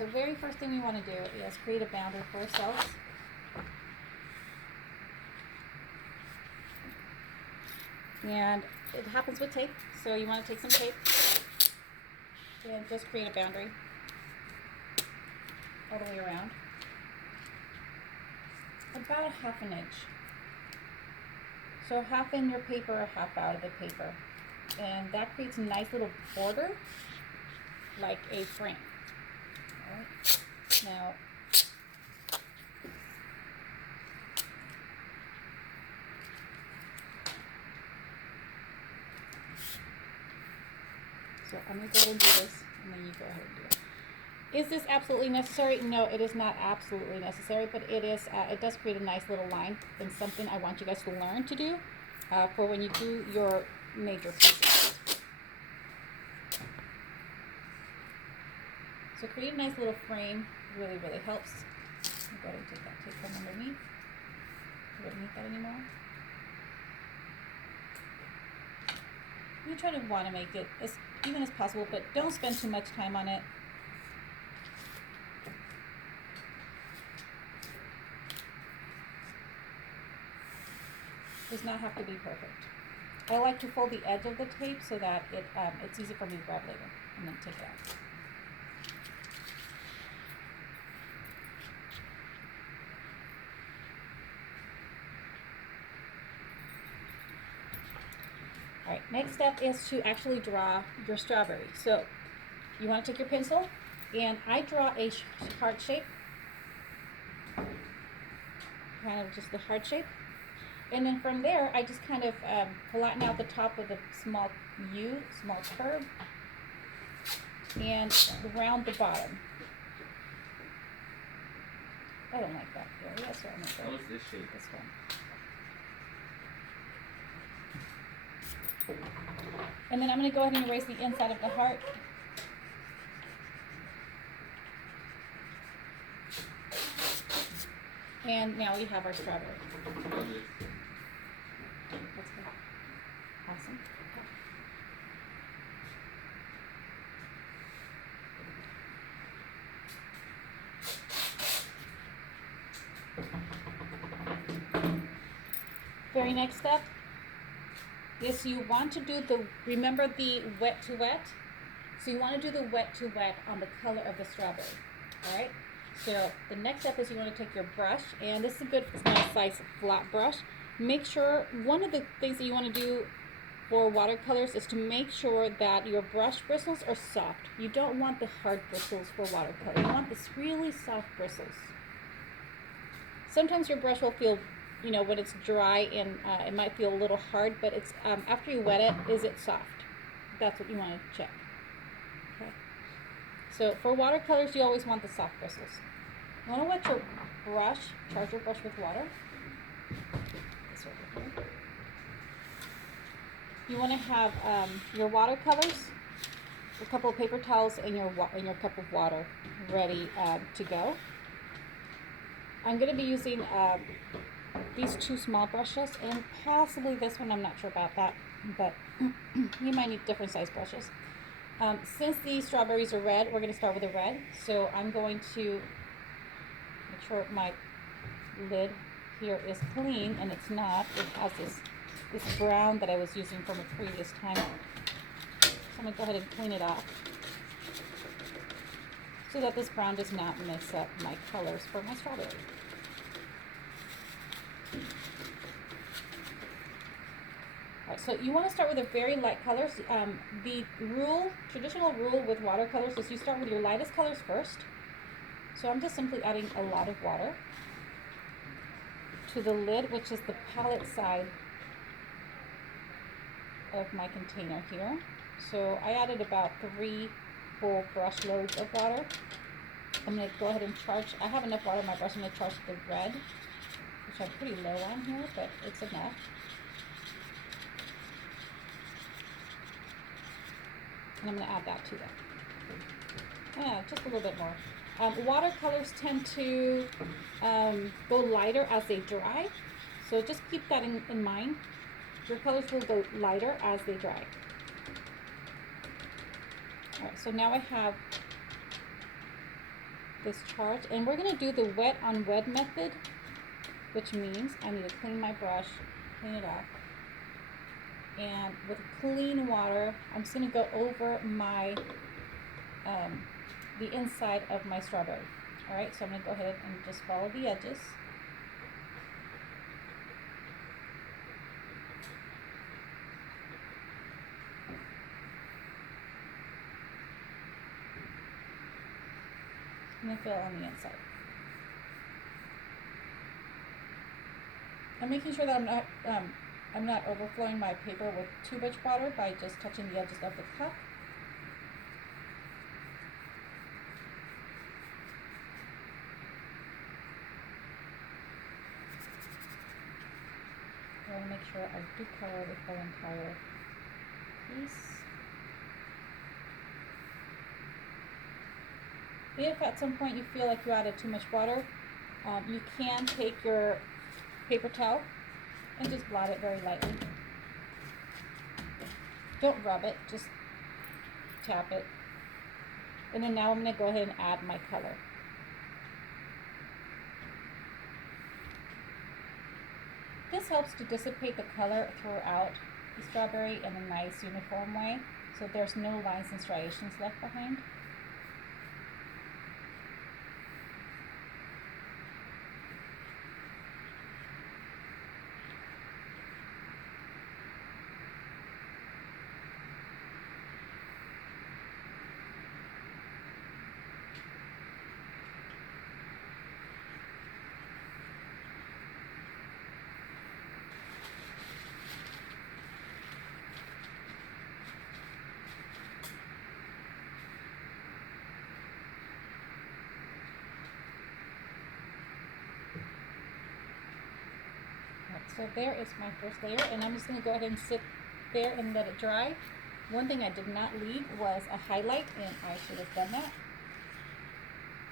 so very first thing we want to do is create a boundary for ourselves. And it happens with tape, so you want to take some tape and just create a boundary all the way around. About a ½ inch. So half in your paper, half out of the paper. And that creates a nice little border, like a frame. All right. Now, so I'm going to go ahead and do this, and then you go ahead and do it. Is this absolutely necessary? No, it is not absolutely necessary, but it is. It does create a nice little line, and something I want you guys to learn to do for when you do your major pieces. So create a nice little frame really, really helps. I'll go ahead and take that tape from underneath. You don't need that anymore. You try to want to make it as even as possible, but don't spend too much time on it. Does not have to be perfect. I like to fold the edge of the tape so that it's easy for me to grab later and then take it out. All right, next step is to actually draw your strawberry. So you want to take your pencil, and I draw a heart shape, kind of just the heart shape. And then from there, I just kind of flatten out the top with a small U, small curve, and round the bottom. I don't like that area, so I'm going to go with this shape. This one. And then I'm going to go ahead and erase the inside of the heart. And now we have our strawberry. That's good. Awesome. Very next step is you want to do remember the wet to wet? So you want to do the wet to wet on the color of the strawberry. All right? So the next step is you want to take your brush, and this is a good nice size flat brush. Make sure, one of the things that you want to do for watercolors is to make sure that your brush bristles are soft. You don't want the hard bristles for watercolor. You want this really soft bristles. Sometimes your brush will feel, when it's dry and it might feel a little hard, but it's after you wet it, is it soft? That's what you want to check. Okay. So for watercolors, you always want the soft bristles. You want to wet your brush, charge your brush with water. This over here. You want to have your watercolors, a couple of paper towels, and your cup of water ready to go. I'm going to be using these two small brushes, and possibly this one. I'm not sure about that, but you might need different size brushes. Since these strawberries are red, we're going to start with the red. So I'm going to make sure my lid here is clean, and it's not. It has this brown that I was using from a previous time. So I'm going to go ahead and clean it off so that this brown does not mess up my colors for my strawberry. Alright, so you want to start with the very light colors. The traditional rule with watercolors is you start with your lightest colors first. So I'm just simply adding a lot of water to the lid, which is the palette side of my container here. So I added about 3 full brush loads of water. I'm going to go ahead and charge. I have enough water in my brush. I'm going to charge the red, which I'm pretty low on here, but it's enough. And I'm going to add that to that. Just a little bit more. Watercolors tend to go lighter as they dry, so just keep that in mind. Your colors will go lighter as they dry. Alright, so now I have this charge, and we're going to do the wet on wet method, which means I need to clean my brush, clean it off, and with clean water I'm just going to go over my the inside of my strawberry. Alright, so I'm going to go ahead and just follow the edges. And then fill on the inside. I'm making sure that I'm not overflowing my paper with too much water by just touching the edges of the cup. I want to make sure I do color the whole entire piece. If at some point you feel like you added too much water, you can take your paper towel and just blot it very lightly. Don't rub it, just tap it. And then now I'm going to go ahead and add my color. This helps to dissipate the color throughout the strawberry in a nice uniform way, so there's no lines and striations left behind. So there is my first layer, and I'm just going to go ahead and sit there and let it dry. One thing I did not leave was a highlight, and I should have done that.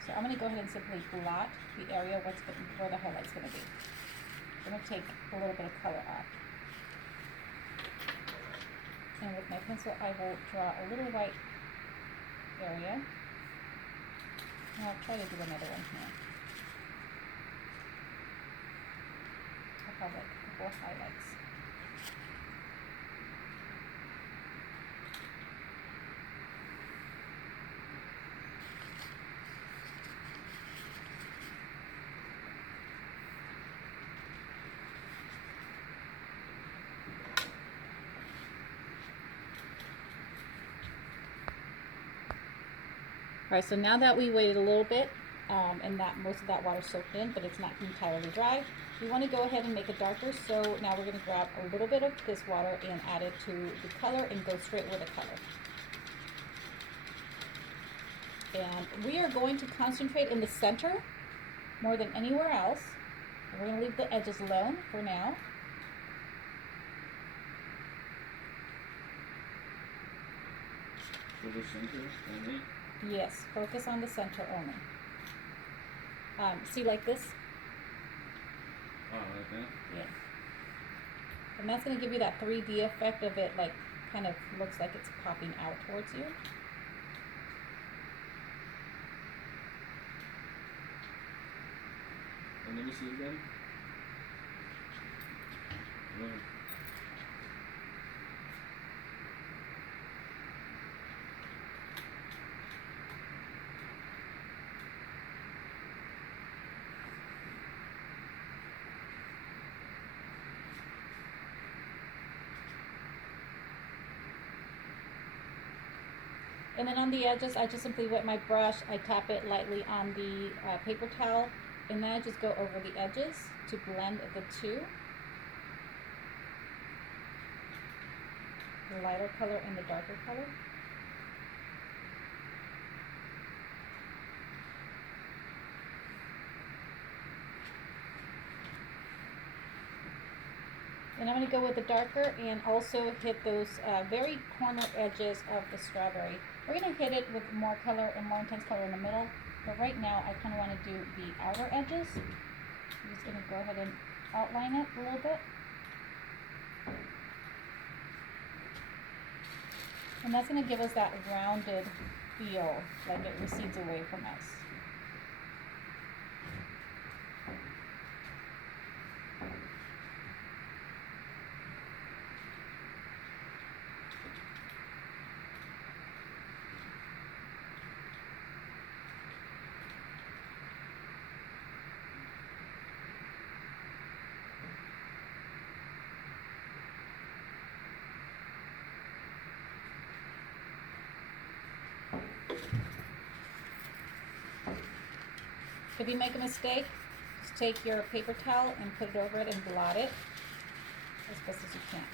So I'm going to go ahead and simply blot the area where the highlight's going to be. I'm going to take a little bit of color off. And with my pencil, I will draw a little white area. And I'll try to do another one here. I'll have like a couple of highlights. Alright, so now that we waited a little bit, and that most of that water soaked in, but it's not entirely dry, we want to go ahead and make it darker. So now we're going to grab a little bit of this water and add it to the color and go straight with the color. And we are going to concentrate in the center more than anywhere else. We're going to leave the edges alone for now. For the center only? Yes, focus on the center only. See, like this? Oh, like that? Yeah. And that's going to give you that 3D effect of it, like, kind of looks like it's popping out towards you. And let me see again. Right. And then on the edges, I just simply wet my brush, I tap it lightly on the paper towel, and then I just go over the edges to blend the two. The lighter color and the darker color. And I'm going to go with the darker and also hit those very corner edges of the strawberry. We're going to hit it with more color and more intense color in the middle, but right now I kind of want to do the outer edges. I'm just going to go ahead and outline it a little bit. And that's going to give us that rounded feel, like it recedes away from us. If you make a mistake, just take your paper towel and put it over it and blot it as best as you can.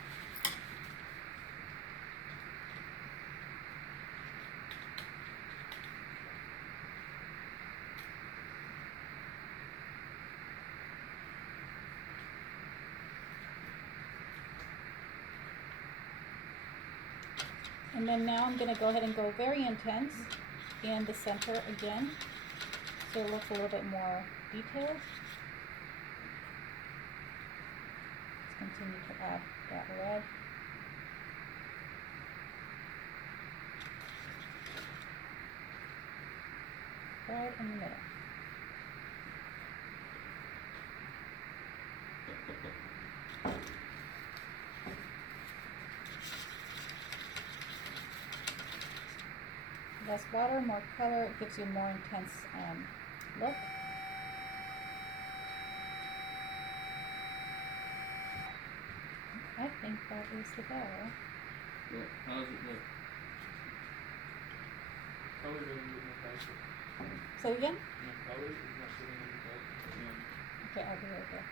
And then now I'm going to go ahead and go very intense in the center again, so it looks a little bit more detailed. Let's continue to add that red. Right in the middle. Less water, more color, it gives you a more intense look. I think that is the better. Yeah, how does it look? Color doesn't look no nicer. So again? No, color is not sitting in the dark. Yeah. Okay, I'll be right there.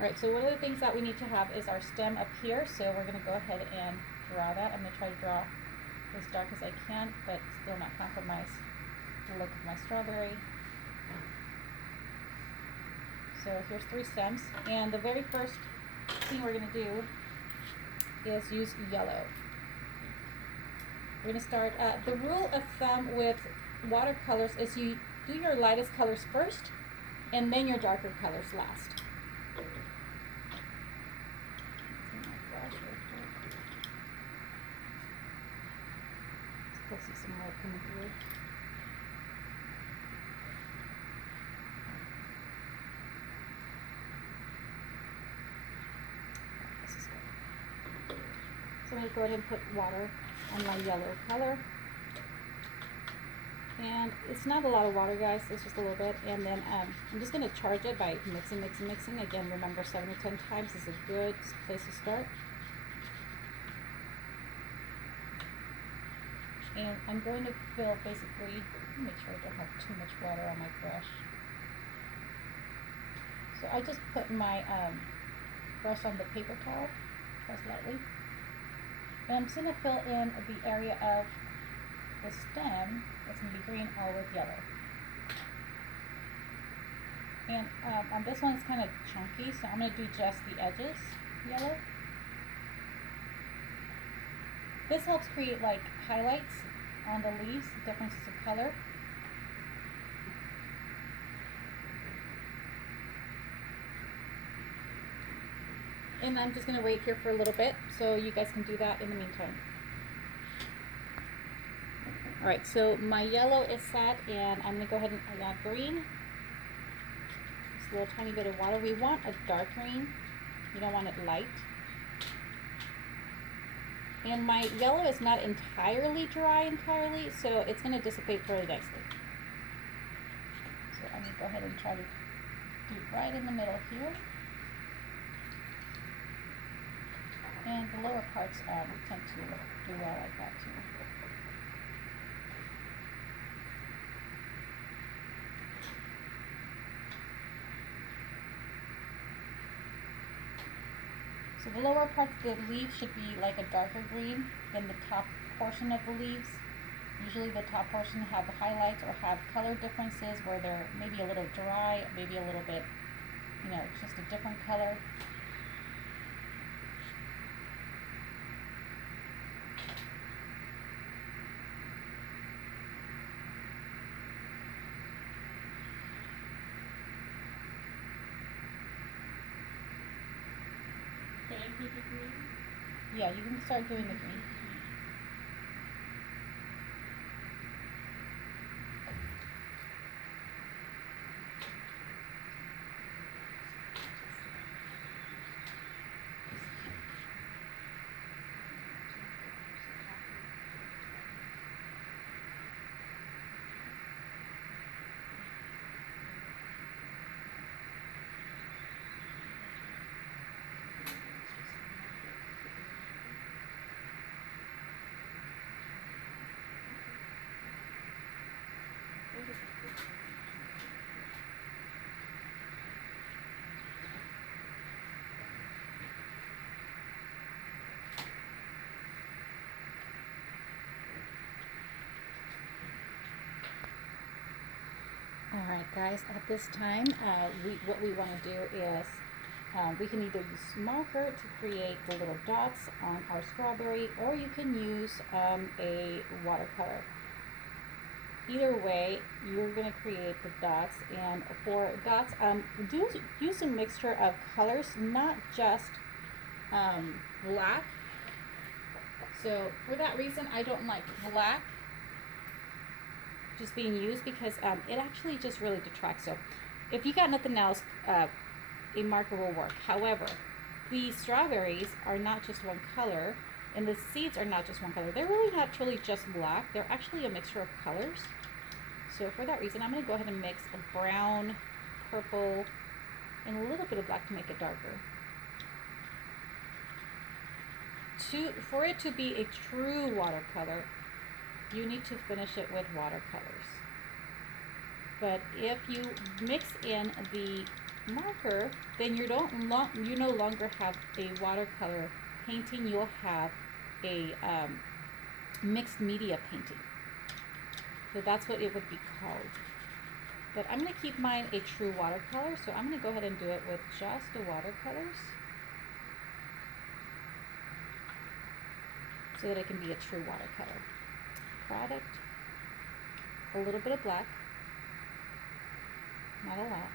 Alright, so one of the things that we need to have is our stem up here, so we're going to go ahead and draw that. I'm going to try to draw as dark as I can, but still not compromise the look of my strawberry. So here's 3 stems, and the very first thing we're going to do is use yellow. We're going to start, the rule of thumb with watercolors is you do your lightest colors first, and then your darker colors last. Still see some more coming through. This is good. So I'm going to go ahead and put water on my yellow color. And it's not a lot of water, guys, it's just a little bit. And then I'm just going to charge it by mixing. Again, remember 7 or 10 times is a good place to start. And I'm going to fill basically, make sure I don't have too much water on my brush. So I just put my brush on the paper towel, press lightly. And I'm just going to fill in the area of the stem. It's going to be green all with yellow. And on this one it's kind of chunky, so I'm going to do just the edges yellow. This helps create like highlights on the leaves, differences of color. And I'm just going to wait here for a little bit, so you guys can do that in the meantime. Alright, so my yellow is set, and I'm going to go ahead and add green. Just a little tiny bit of water. We want a dark green. You don't want it light. And my yellow is not entirely dry so it's going to dissipate fairly nicely. So I'm going to go ahead and try to do it right in the middle here. And the lower parts tend to do well like that too. So the lower parts of the leaves should be like a darker green than the top portion of the leaves. Usually the top portion have the highlights or have color differences where they're maybe a little dry, maybe a little bit, you know, just a different color. Yeah, you can start doing the green. Alright guys, at this time, what we want to do is we can either use marker to create the little dots on our strawberry, or you can use a watercolor. Either way, you're going to create the dots, and for dots, use a mixture of colors, not just black. So for that reason, I don't like black just being used, because it actually just really detracts. So if you got nothing else, a marker will work. However, the strawberries are not just one color, and the seeds are not just one color. They're really not truly just black. They're actually a mixture of colors. So for that reason, I'm going to go ahead and mix a brown, purple, and a little bit of black to make it darker. For it to be a true watercolor, you need to finish it with watercolors. But if you mix in the marker, then you no longer have a watercolor painting. You'll have a mixed media painting. So that's what it would be called. But I'm going to keep mine a true watercolor, so I'm going to go ahead and do it with just the watercolors, so that it can be a true watercolor product. A little bit of black, not a lot,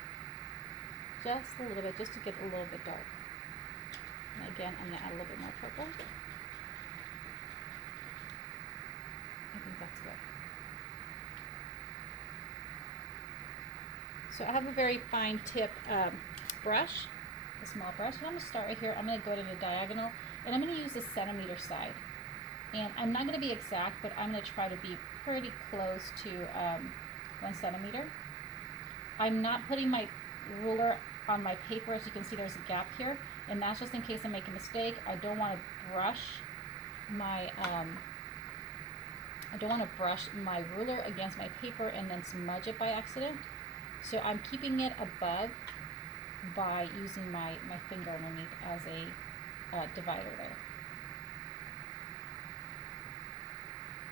just a little bit, just to get a little bit dark. And again, I'm going to add a little bit more purple. I think that's good. So I have a very fine tip brush, a small brush, and I'm going to start right here. I'm going to go to the diagonal, and I'm going to use the centimeter side. And I'm not going to be exact, but I'm going to try to be pretty close to 1 centimeter. I'm not putting my ruler on my paper. As you can see, there's a gap here, and that's just in case I make a mistake. I don't want to brush my ruler against my paper and then smudge it by accident. So I'm keeping it above by using my finger underneath as a divider there.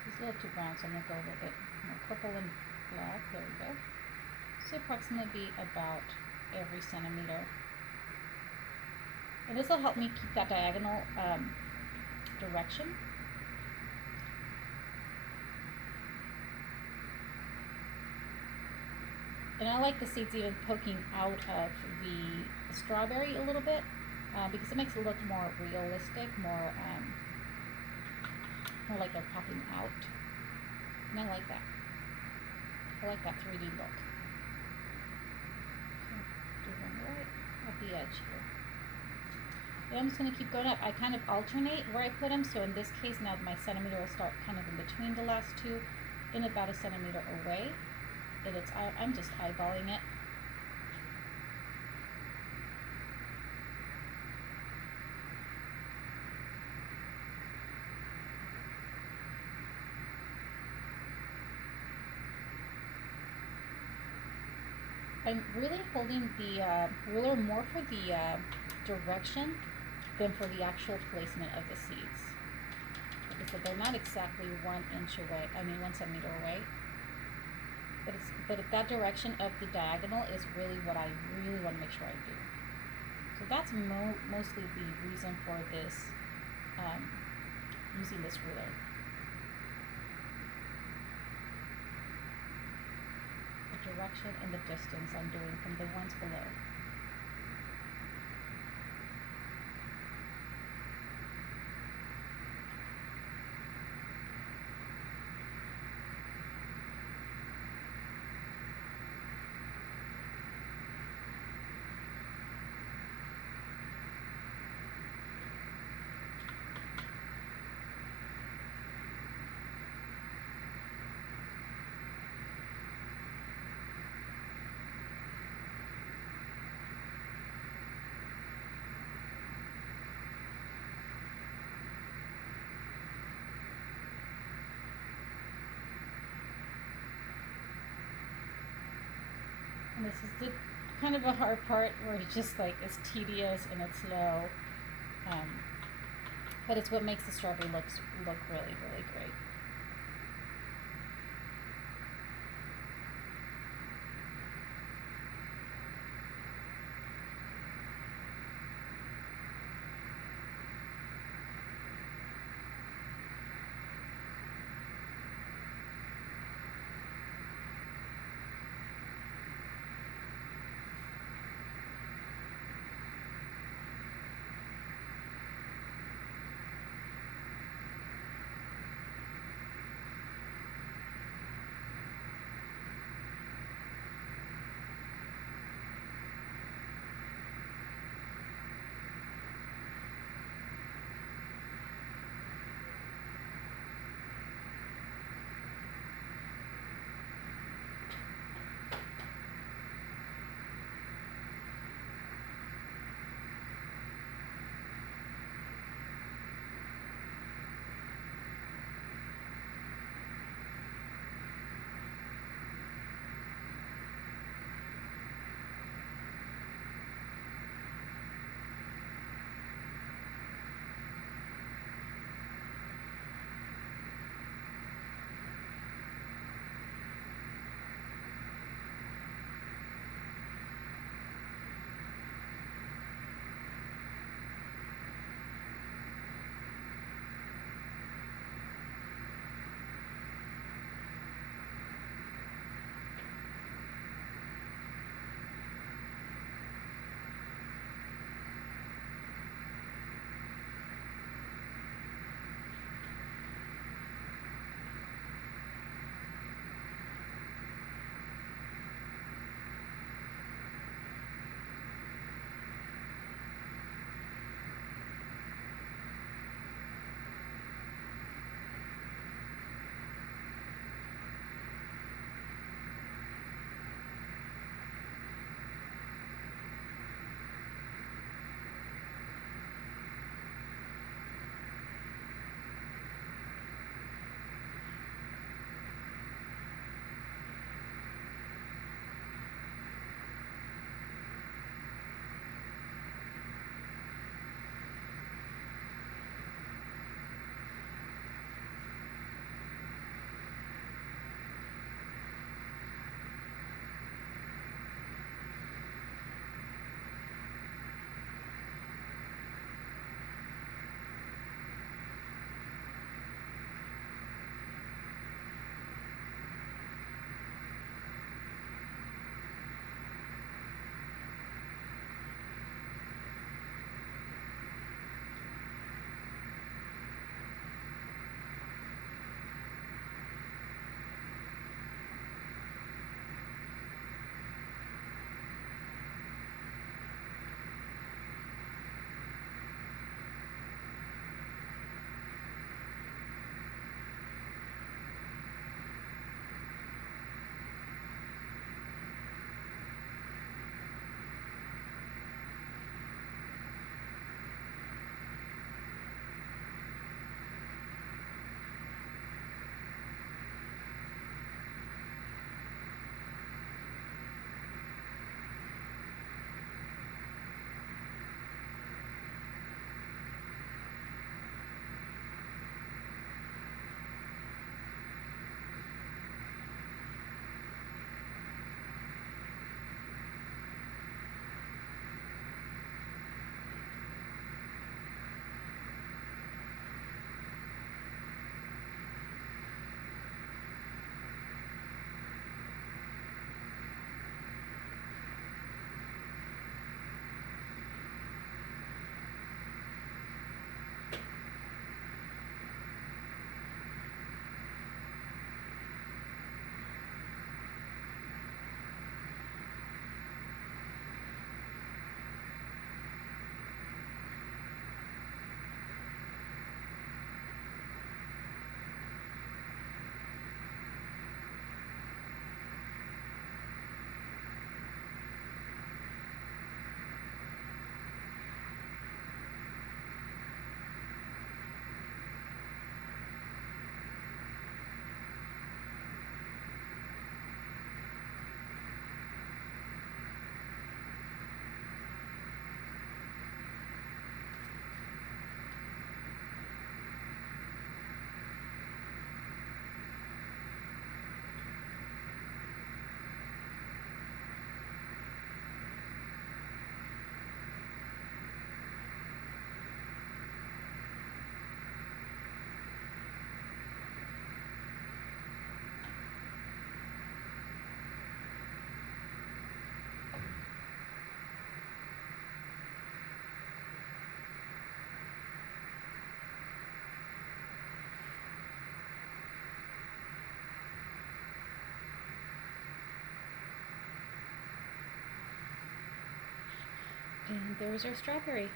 It's a little too brown, so I'm going to go a little bit more purple and black. There we go. So approximately about every centimeter. And this will help me keep that diagonal direction. And I like the seeds even poking out of the strawberry a little bit, because it makes it look more realistic, more like they're popping out. And I like that. I like that 3D look. So, do one right at the edge here. And I'm just going to keep going up. I kind of alternate where I put them. So in this case, now my centimeter will start kind of in between the last two, and about a centimeter away. And I'm just eyeballing it. I'm really holding the ruler more for the direction than for the actual placement of the seeds. Like I said, they're not exactly 1 inch away, 1 centimeter away. But if that direction of the diagonal is really what I really want to make sure I do. So that's mostly the reason for this, using this ruler. The direction and the distance I'm doing from the ones below. And this is the kind of a hard part where it's just like, it's tedious and it's slow. But it's what makes the strawberry look really, really great. And there's our strawberry.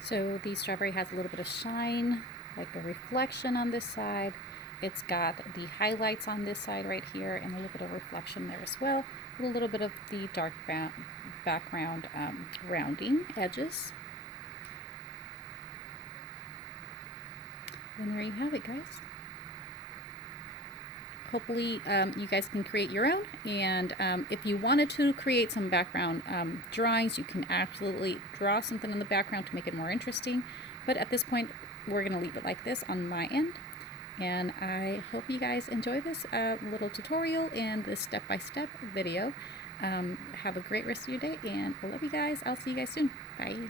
So the strawberry has a little bit of shine, like a reflection on this side. It's got the highlights on this side right here and a little bit of reflection there as well. A little bit of the dark background rounding edges. And there you have it, guys. Hopefully you guys can create your own, and if you wanted to create some background drawings, you can absolutely draw something in the background to make it more interesting, but at this point we're going to leave it like this on my end, and I hope you guys enjoy this little tutorial and this step-by-step video. Have a great rest of your day, and I love you guys. I'll see you guys soon. Bye.